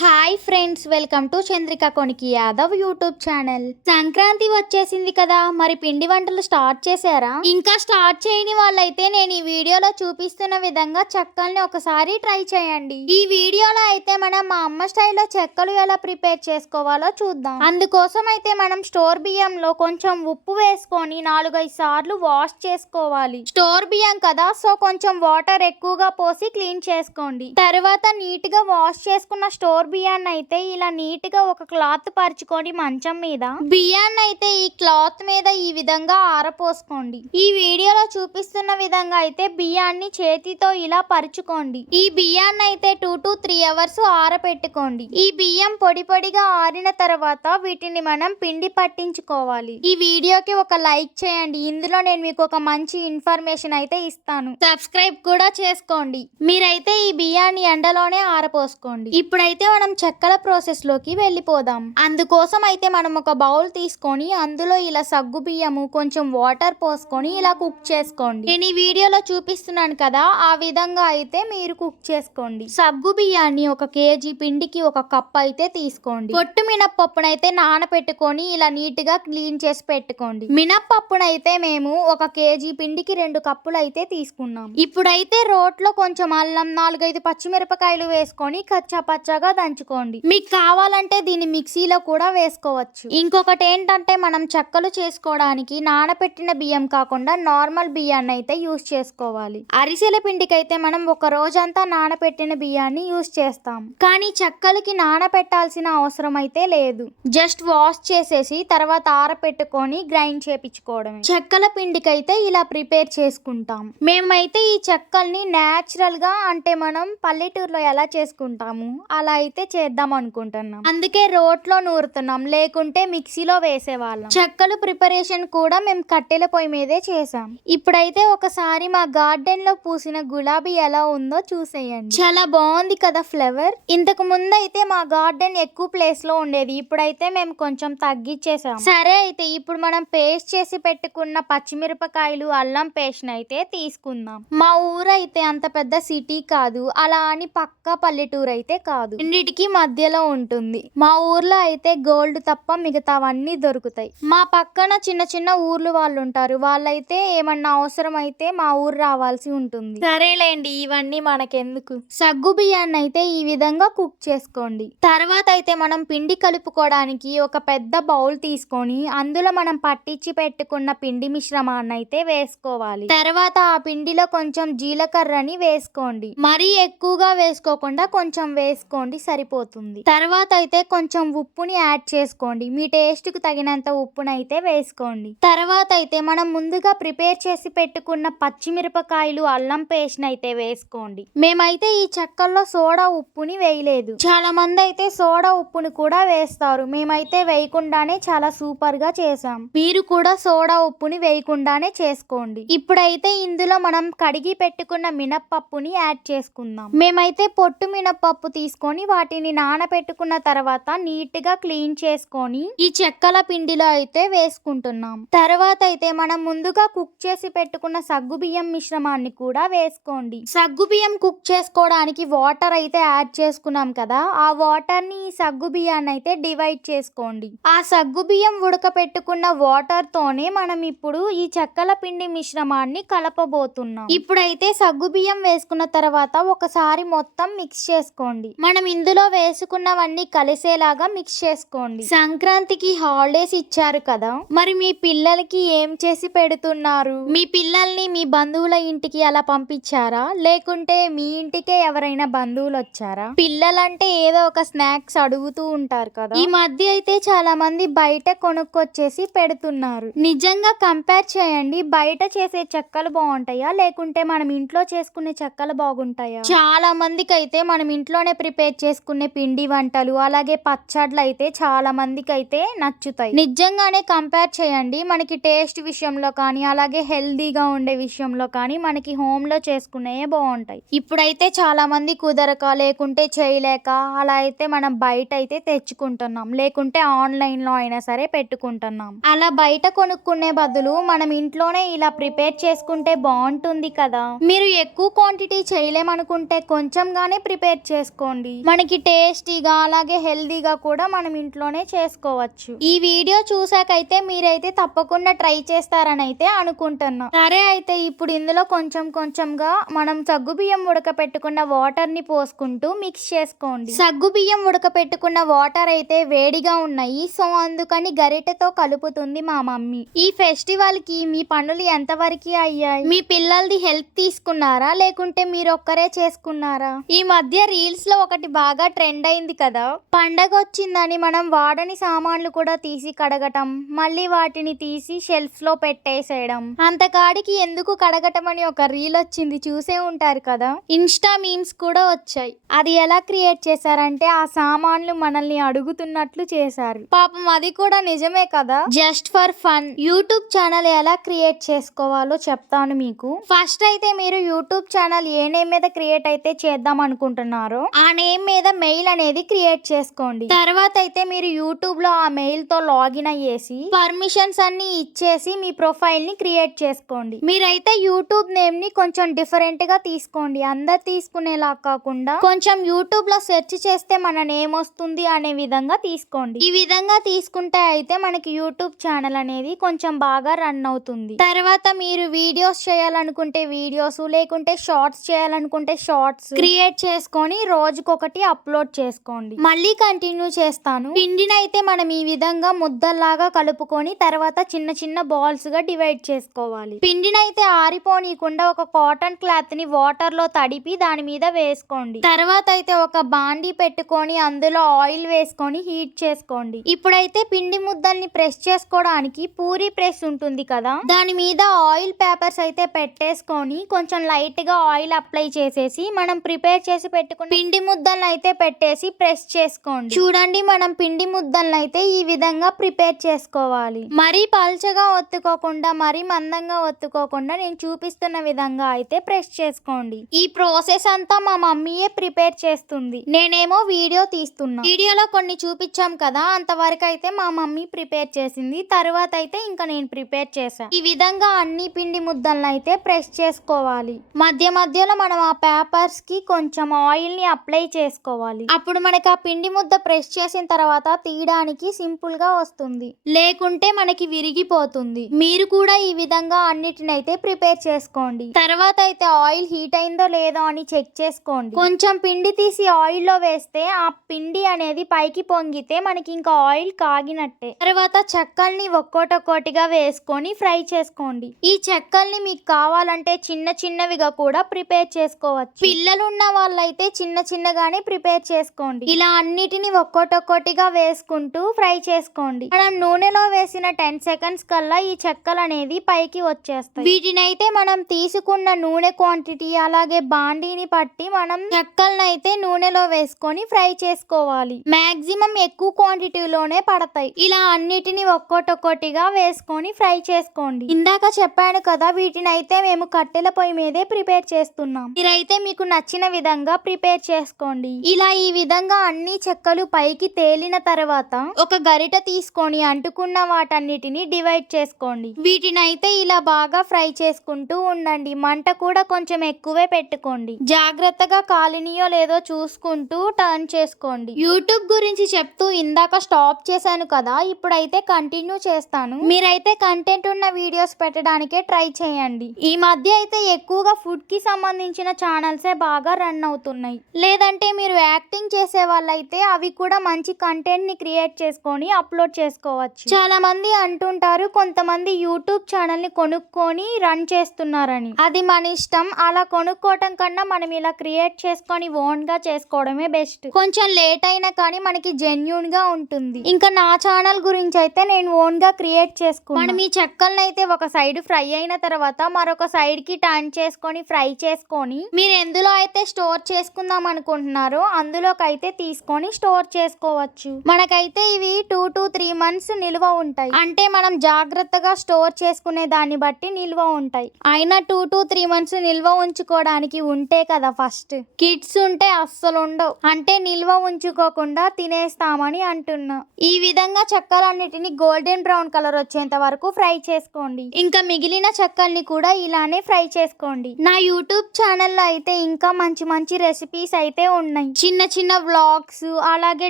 Hi friends, welcome to Chandrika కొనికి Yadav YouTube channel. Sankranti వచ్చేసింది కదా, మరి పిండి వంటలు స్టార్ట్ చేశారా? ఇంకా స్టార్ట్ చేయని వాళ్ళైతే నేను ఈ వీడియోలో చూపిస్తున్న విధంగా చెక్కల్ని ఒకసారి ట్రై చేయండి. ఈ వీడియోలో అయితే మనం మా అమ్మ స్టైల్లో చెక్కలు ఎలా ప్రిపేర్ చేసుకోవాలో చూద్దాం. అందుకోసం అయితే మనం స్టోర్ బియ్యంలో కొంచెం ఉప్పు వేసుకొని 4-5 సార్లు వాష్ చేసుకోవాలి. స్టోర్ బియ్యం కదా, సో కొంచెం వాటర్ ఎక్కువగా పోసి క్లీన్ చేసుకోండి. తర్వాత నీట్ గా వాష్ చేసుకున్న స్టోర్ బియ్యాన్ని అయితే ఇలా నీట్ గా ఒక క్లాత్ పరుచుకొని మంచం మీద బియ్యాన్ని అయితే ఈ క్లాత్ మీద ఈ విధంగా ఆరపోసుకోండి. ఈ వీడియోలో చూపిస్తున్న విధంగా అయితే బియ్యాన్ని చేతితో ఇలా పరుచుకోండి. ఈ బియ్యాన్ని అయితే 2 to 3 అవర్స్ ఆరపెట్టుకోండి. ఈ బియ్యం పొడి పొడిగా ఆరిన తర్వాత వీటిని మనం పిండి పట్టించుకోవాలి. ఈ వీడియోకి ఒక లైక్ చేయండి. ఇందులో నేను మీకు ఒక మంచి ఇన్ఫర్మేషన్ అయితే ఇస్తాను. సబ్స్క్రైబ్ కూడా చేసుకోండి. మీరైతే ఈ బియ్యాన్ని ఎండలోనే ఆరపోసుకోండి. ఇప్పుడైతే మనం చెక్కల ప్రాసెస్ లోకి వెళ్ళిపోదాం. అందుకోసం అయితే మనం ఒక బౌల్ తీసుకొని అందులో ఇలా సగ్గు బియ్యము కొంచెం వాటర్ పోసుకొని ఇలా కుక్ చేసుకోండి. నేను ఈ వీడియోలో చూపిస్తున్నాను కదా, ఆ విధంగా అయితే మీరు కుక్ చేసుకోండి. సగ్గు బియ్యాన్ని 1 kg పిండికి 1 కప్ అయితే తీసుకోండి. పొట్టు మినప్పప్పునైతే నానపెట్టుకొని ఇలా నీట్ గా క్లీన్ చేసి పెట్టుకోండి. మినప్పప్పునైతే మేము 1 kg పిండికి 2 కప్పులు అయితే తీసుకున్నాం. ఇప్పుడైతే రోట్లో కొంచెం అల్లం 4-5 పచ్చిమిరపకాయలు వేసుకొని కచ్చా పచ్చగా దంచుకోండి. మీకు కావాలంటే దీన్ని మిక్సీలో కూడా వేసుకోవచ్చు. ఇంకొకటి ఏంటంటే మనం చెక్కలు చేసుకోవడానికి నానబెట్టిన బియ్యం కాకుండా నార్మల్ బియ్యాన్ని అయితే యూస్ చేసుకోవాలి. అరిసెల పిండికి అయితే మనం ఒక రోజంతా నానబెట్టిన బియ్యాన్ని యూస్ చేస్తాం. కానీ చెక్కలకి నానబెట్టాల్సిన అవసరం అయితే లేదు. జస్ట్ వాష్ చేసేసి తర్వాత ఆరపెట్టుకొని గ్రైండ్ చేపించుకోవడమే. చెక్కల పిండికి అయితే ఇలా ప్రిపేర్ చేసుకుంటాం. మేమైతే ఈ చెక్కల్ని న్యాచురల్ గా అంటే మనం పల్లెటూరులో ఎలా చేసుకుంటాము అలా అయితే చేద్దాం అనుకుంటున్నాం. అందుకే రోట్లో నూరుతున్నాం, లేకుంటే మిక్సీలో వేసేవాళ్ళం. చెక్కలు ప్రిపరేషన్ కూడా మేము కట్టెల పొయ్యి మీదే చేసాం. ఇప్పుడైతే ఒకసారి మా గార్డెన్ లో పూసిన గులాబీ ఎలా ఉందో చూసేయండి. చాలా బాగుంది కదా ఫ్లవర్. ఇంతకు ముందు అయితే మా గార్డెన్ ఎక్కువ ప్లేస్ లో ఉండేది, ఇప్పుడైతే మేము కొంచెం తగ్గించేసాం. సరే అయితే ఇప్పుడు మనం పేస్ట్ చేసి పెట్టుకున్న పచ్చిమిరపకాయలు అల్లం పేస్ట్ అయితే తీసుకుందాం. మా ఊరు అయితే అంత పెద్ద సిటీ కాదు, అలా అని పక్కా పల్లెటూరు అయితే కాదు, రెండిటికి మధ్యలో ఉంటుంది. మా ఊర్లో అయితే గోల్డ్ తప్ప మిగతావన్నీ దొరుకుతాయి. మా పక్కన చిన్న చిన్న ఊర్లు వాళ్ళు ఉంటారు, వాళ్ళైతే ఏమన్నా అవసరం అయితే మా ఊరు రావాల్సి ఉంటుంది. సరేలేండి, ఇవన్నీ మనకెందుకు. సగ్గు బియ్యాన్ని అయితే ఈ విధంగా కుక్ చేసుకోండి. తర్వాత అయితే మనం పిండి కలుపుకోవడానికి ఒక పెద్ద బౌల్ తీసుకొని అందులో మనం పట్టించి పెట్టుకున్న పిండి మిశ్రమాన్ని అయితే వేసుకోవాలి. తర్వాత ఆ పిండిలో కొంచెం జీలకర్రని వేసుకోండి. మరీ ఎక్కువగా వేసుకోకుండా కొంచెం వేసుకోండి, సరిపోతుంది. తర్వాత అయితే కొంచెం ఉప్పుని యాడ్ చేసుకోండి. మీ టేస్ట్ కు తగినంత ఉప్పునైతే వేసుకోండి. తర్వాత అయితే మనం ముందుగా ప్రిపేర్ చేసి పెట్టుకున్న పచ్చిమిరపకాయలు అల్లం పేస్ట్ అయితే వేసుకోండి. మేమైతే ఈ చెక్కల్లో సోడా ఉప్పుని వేయలేదు. చాలా మంది అయితే సోడా ఉప్పుని కూడా వేస్తారు, మేమైతే వేయకుండానే చాలా సూపర్ గా చేసాం. మీరు కూడా సోడా ఉప్పుని వేయకుండానే చేసుకోండి. ఇప్పుడైతే ఇందులో మనం కడిగి పెట్టుకున్న మినప్పప్పుని యాడ్ చేసుకుందాం. మేమైతే పొట్టు మినప్పప్పు తీసుకొని వాటిని నానబెట్టుకున్న తర్వాత నీట్ గా క్లీన్ చేసుకొని ఈ చెక్కల పిండిలో అయితే వేసుకుంటున్నాం. తర్వాత అయితే మనం ముందుగా కుక్ చేసి పెట్టుకున్న సగ్గు బియ్యం మిశ్రమాన్ని కూడా వేసుకోండి. సగ్గు బియ్యం కుక్ చేసుకోవడానికి వాటర్ అయితే యాడ్ చేసుకున్నాం కదా, ఆ వాటర్ ని ఈ సగ్గు బియ్యాన్ని అయితే డివైడ్ చేసుకోండి. ఆ సగ్గు బియ్యం ఉడకపెట్టుకున్న వాటర్ తోనే మనం ఇప్పుడు ఈ చెక్కల పిండి మిశ్రమాన్ని కలపబోతున్నాం. ఇప్పుడైతే సగ్గు బియ్యం వేసుకున్న తర్వాత ఒకసారి మొత్తం మిక్స్ చేసుకోండి. మనం ఇందులో వేసుకున్నవన్నీ కలిసేలాగా మిక్స్ చేసుకోండి. సంక్రాంతికి హాలిడేస్ ఇచ్చారు కదా, మరి మీ పిల్లలకి ఏం చేసి పెడుతున్నారు? మీ పిల్లల్ని మీ బంధువుల ఇంటికి అలా పంపించారా, లేకుంటే మీ ఇంటికే ఎవరైనా బంధువులు వచ్చారా? పిల్లలంటే ఏదో ఒక స్నాక్స్ అడుగుతూ ఉంటారు కదా. ఈ మధ్య అయితే చాలా మంది బయట కొనుక్కొచ్చేసి పెడుతున్నారు. నిజంగా కంపేర్ చేయండి, బయట చేసే చెక్కలు బాగుంటాయా లేకుంటే మనం ఇంట్లో చేసుకునే చెక్కలు బాగుంటాయా? చాలా మందికి అయితే మనం ఇంట్లోనే ప్రిపేర్ చేసుకునే పిండి వంటలు అలాగే పచ్చళ్ళు అయితే చాలా మందికి అయితే నచ్చుతాయి. నిజంగానే కంపేర్ చేయండి, మనకి టేస్ట్ విషయంలో కానీ అలాగే హెల్దీగా ఉండే విషయంలో కానీ మనకి హోమ్ లో చేసుకునే బాగుంటాయి. ఇప్పుడైతే చాలా మంది కుదరక లేకుంటే చేయలేక అలా అయితే మనం బయట అయితే తెచ్చుకుంటున్నాం, లేకుంటే ఆన్లైన్ లో అయినా సరే పెట్టుకుంటున్నాం. అలా బయట కొనుక్కునే బదులు మనం ఇంట్లోనే ఇలా ప్రిపేర్ చేసుకుంటే బాగుంటుంది కదా. మీరు ఎక్కువ క్వాంటిటీ చేయలేమనుకుంటే కొంచెంగానే ప్రిపేర్ చేసుకోండి. మనకి మనకి టేస్టీగా అలాగే హెల్దీగా కూడా మనం ఇంట్లోనే చేసుకోవచ్చు. ఈ వీడియో చూసాకైతే మీరైతే తప్పకుండా ట్రై చేస్తారని అయితే అనుకుంటున్నా. సరే అయితే ఇప్పుడు ఇందులో కొంచెం కొంచెంగా మనం సగ్గుబియ్యం ఉడకపెట్టుకున్న వాటర్ ని పోసుకుంటూ మిక్స్ చేసుకోండి. సగ్గుబియ్యం ఉడకపెట్టుకున్న వాటర్ అయితే వేడిగా ఉన్నాయి, సో అందుకని గరిటెతో కలుపుతుంది మా మమ్మీ. ఈ ఫెస్టివల్ కి మీ పనులు ఎంతవరకు అయ్యాయి? మీ పిల్లలది హెల్ప్ తీసుకున్నారా లేకుంటే మీరు ఒక్కరే చేసుకున్నారా? ఈ మధ్య రీల్స్ లో ఒకటి బాగా ట్రెండ్ అయింది కదా, పండగ వచ్చిందని మనం వాడని సామాన్లు కూడా తీసి కడగటం, మళ్ళీ వాటిని తీసి షెల్ఫ్స్ లో పెట్టేసేయడం. అంతకాడికి ఎందుకు కడగటం అని ఒక రీల్ వచ్చింది, చూసే ఉంటారు కదా. ఇన్స్టా మీమ్స్ కూడా వచ్చాయి. అది ఎలా క్రియేట్ చేశారంటే ఆ సామాన్లు మనల్ని అడుగుతున్నట్లు చేశారు. పాపం అది కూడా నిజమే కదా. Just for fun YouTube channel ఎలా క్రియేట్ చేసుకోవాలో చెప్తాను మీకు. ఫస్ట్ అయితే మీరు యూట్యూబ్ ఛానల్ ఏ నేమ్ మీద క్రియేట్ అయితే చేద్దాం అనుకుంటున్నారో ఆ నేమ్ మీద మెయిల్ అనేది క్రియేట్ చేసుకోండి. తర్వాత అయితే మీరు యూట్యూబ్ లో ఆ మెయిల్ తో లాగిన్ అయ్యేసి పర్మిషన్స్ అన్ని ఇచ్చేసి మీ ప్రొఫైల్ ని క్రియేట్ చేసుకోండి. మీరైతే యూట్యూబ్ నేమ్ ని కొంచెం డిఫరెంట్ గా తీసుకోండి, అందరు తీసుకునేలా కాకుండా కొంచెం యూట్యూబ్ లో సెర్చ్ చేస్తే మన నేమ్ వస్తుంది అనే విధంగా తీసుకోండి. ఈ విధంగా తీసుకుంటే అయితే మనకి యూట్యూబ్ ఛానల్ అనేది కొంచెం బాగా రన్ అవుతుంది. తర్వాత మీరు వీడియోస్ చేయాలనుకుంటే వీడియోస్, లేకుంటే షార్ట్స్ చేయాలనుకుంటే షార్ట్స్ క్రియేట్ చేసుకొని రోజుకొకటి అప్లోడ్ చేసుకోండి. మళ్ళీ కంటిన్యూ చేస్తాను. పిండిని అయితే మనం ఈ విధంగా ముద్దల్లాగా కలుపుకొని తర్వాత చిన్న చిన్న బాల్స్ గా డివైడ్ చేసుకోవాలి. పిండిని అయితే ఆరిపోనీయకుండా ఒక కాటన్ క్లాత్ ని వాటర్ లో తడిపి దాని మీద వేసుకోండి. తర్వాత అయితే ఒక బాండీ పెట్టుకొని అందులో ఆయిల్ వేసుకొని హీట్ చేసుకోండి. ఇప్పుడైతే పిండి ముద్దల్ని ప్రెస్ చేసుకోవడానికి పూరీ ప్రెస్ ఉంటుంది కదా, దాని మీద ఆయిల్ పేపర్స్ అయితే పెట్టేసుకొని కొంచెం లైట్ గా ఆయిల్ అప్లై చేసేసి మనం ప్రిపేర్ చేసి పెట్టుకున్న పిండి ముద్దలను అయితే పెట్టేసి ప్రెస్ చేసుకోండి. చూడండి, మనం పిండి ముద్దలను అయితే ఈ విధంగా ప్రిపేర్ చేసుకోవాలి. మరీ పల్చగా ఒత్తుకోకుండా మరీ మందంగా ఒత్తుకోకుండా నేను చూపిస్తున్న విధంగా అయితే ప్రెస్ చేసుకోండి. ఈ ప్రాసెస్ అంతా మా మమ్మీయే ప్రిపేర్ చేస్తుంది, నేనేమో వీడియో తీస్తున్నా. వీడియోలో కొన్ని చూపించాం కదా, అంతవరకు అయితే మా మమ్మీ ప్రిపేర్ చేసింది. తర్వాత అయితే ఇంకా నేను ప్రిపేర్ చేశా. ఈ విధంగా అన్ని పిండి ముద్దలను అయితే ప్రెస్ చేసుకోవాలి. మధ్య మధ్యలో మనం ఆ పేపర్స్ కి కొంచెం ఆయిల్ ని అప్లై చేసుకోవాలి. అప్పుడు మనకి ఆ పిండి ముద్ద ప్రెస్ చేసిన తర్వాత తీయడానికి సింపుల్ గా వస్తుంది, లేకుంటే మనకి విరిగిపోతుంది. మీరు కూడా ఈ విధంగా అన్నిటిని అయితే ప్రిపేర్ చేసుకోండి. తర్వాత అయితే ఆయిల్ హీట్ అయిందో లేదో అని చెక్ చేసుకోండి. కొంచెం పిండి తీసి ఆయిల్ లో వేస్తే ఆ పిండి అనేది పైకి పొంగితే మనకి ఇంకా ఆయిల్ కాగినట్టే. తర్వాత చెక్కల్ని ఒక్కోటొక్కోటిగా వేసుకొని ఫ్రై చేసుకోండి. ఈ చెక్కల్ని మీకు కావాలంటే చిన్న చిన్నవిగా కూడా ప్రిపేర్ చేసుకోవచ్చు. పిల్లలు ఉన్న వాళ్ళైతే చిన్న చిన్నగానే ప్రిపేర్ చేసుకోండి. ఇలా అన్నిటిని ఒక్కోటొక్కోటిగా వేసుకుంటూ ఫ్రై చేసుకోండి. మనం నూనెలో వేసిన 10 సెకండ్స్ కల్లా ఈ చెక్కలు అనేది పైకి వచ్చేస్తాయి. వీటిని అయితే మనం తీసుకున్న నూనె క్వాంటిటీ అలాగే బాండీని పట్టి మనం చెక్కలను అయితే నూనెలో వేసుకొని ఫ్రై చేసుకోవాలి. మాక్సిమం ఎక్కువ క్వాంటిటీలోనే పడతాయి. ఇలా అన్నిటిని ఒక్కోటొక్కోటిగా వేసుకొని ఫ్రై చేసుకోండి. ఇందాక చెప్పాను కదా, వీటిని అయితే మేము కట్టెల పొయ్యి మీదే ప్రిపేర్ చేస్తున్నాం. మీరైతే మీకు నచ్చిన విధంగా ప్రిపేర్ చేసుకోండి. ఇలా ఈ విధంగా అన్ని చెక్కలు పైకి తేలిన తర్వాత ఒక గరిట తీసుకొని అంటుకున్న వాటన్నిటిని డివైడ్ చేసుకోండి. వీటిని అయితే ఇలా బాగా ఫ్రై చేసుకుంటూ ఉండండి. మంట కూడా కొంచెం ఎక్కువే పెట్టుకోండి. జాగ్రత్తగా కాలినియో లేదో చూసుకుంటూ టర్న్ చేసుకోండి. యూట్యూబ్ గురించి చెప్తూ ఇందాక స్టాప్ చేశాను కదా, ఇప్పుడైతే కంటిన్యూ చేస్తాను. మీరైతే కంటెంట్ ఉన్న వీడియోస్ పెట్టడానికే ట్రై చేయండి. ఈ మధ్య అయితే ఎక్కువగా ఫుడ్ కి సంబంధించిన ఛానల్సే బాగా రన్ అవుతున్నాయి. లేదంటే మీరు యాక్టింగ్ చేసే వాళ్ళైతే అవి కూడా మంచి కంటెంట్ ని క్రియేట్ చేసుకొని అప్లోడ్ చేసుకోవచ్చు. చాలా మంది అంటుంటారు కొంతమంది యూట్యూబ్ ఛానల్ ని కొనుక్కొని రన్ చేస్తున్నారని. అది మన ఇష్టం. అలా కొనుక్కోవటం కన్నా మనం ఇలా క్రియేట్ చేసుకొని ఓన్ గా చేసుకోవడమే బెస్ట్. కొంచెం లేట్ అయినా కానీ మనకి జెన్యూన్ గా ఉంటుంది. ఇంకా నా ఛానల్ గురించి అయితే నేను ఓన్ గా క్రియేట్ చేసుకున్నాను. మనం ఈ చెక్కలను అయితే ఒక సైడ్ ఫ్రై అయిన తర్వాత మరొక సైడ్ కి టర్న్ చేసుకొని ఫ్రై చేసుకొని మీరు ఎందులో అయితే స్టోర్ చేసుకుందాం అనుకుంటున్నారో అందులోకి అయితే తీసుకొని స్టోర్ చేసుకోవచ్చు. మనకైతే ఇవి 2 to 3 months నిల్వ ఉంటాయి. అంటే మనం జాగ్రత్తగా స్టోర్ చేసుకునే దాన్ని బట్టి నిల్వ ఉంటాయి. అయినా 2 to 3 months నిల్వ ఉంచుకోవడానికి ఉంటే కదా ఫస్ట్. కిడ్స్ ఉంటే అస్సలు ఉండవు. అంటే నిల్వ ఉంచుకోకుండా తినేస్తామని అంటున్నా. ఈ విధంగా చెక్కలన్నిటిని గోల్డెన్ బ్రౌన్ కలర్ వచ్చేంత వరకు ఫ్రై చేసుకోండి. ఇంకా మిగిలిన చెక్కల్ని కూడా ఇలానే ఫ్రై చేసుకోండి. నా యూట్యూబ్ ఛానల్లో అయితే ఇంకా మంచి మంచి రెసిపీస్ అయితే ఉన్నాయి. చిన్న చిన్న వ్లాగ్స్, అలాగే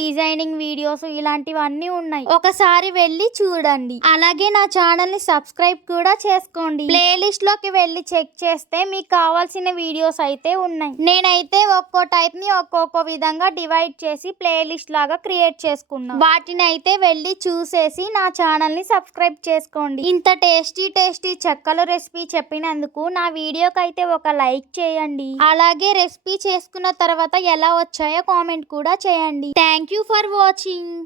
డిజైనింగ్ వీడియోస్ ఇలాంటివన్నీ ఉన్నాయి. ఒకసారి వెళ్ళి చూడండి. అలాగే నా ఛానల్ ని సబ్స్క్రైబ్ కూడా చేసుకోండి. ప్లేలిస్ట్ లోకి వెళ్ళి చెక్ చేస్తే మీకు కావాల్సిన వీడియోస్ అయితే ఉన్నాయి. నేనైతే ఒక్కో టైప్ ని ఒక్కొక్క విధంగా డివైడ్ చేసి ప్లేలిస్ట్ లాగా క్రియేట్ చేసుకున్నా. వాటిని అయితే వెళ్ళి చూసేసి నా ఛానల్ ని సబ్స్క్రైబ్ చేసుకోండి. ఇంత టేస్టీ చెక్కల రెసిపీ చెప్పినందుకు నా వీడియోకి అయితే ఒక లైక్ చేయండి. అలాగే రెసిపీ చేసుకున్న తర్వాత ఎలా వచ్చాయో కామెంట్ కూడా చేయండి. Thank you for watching.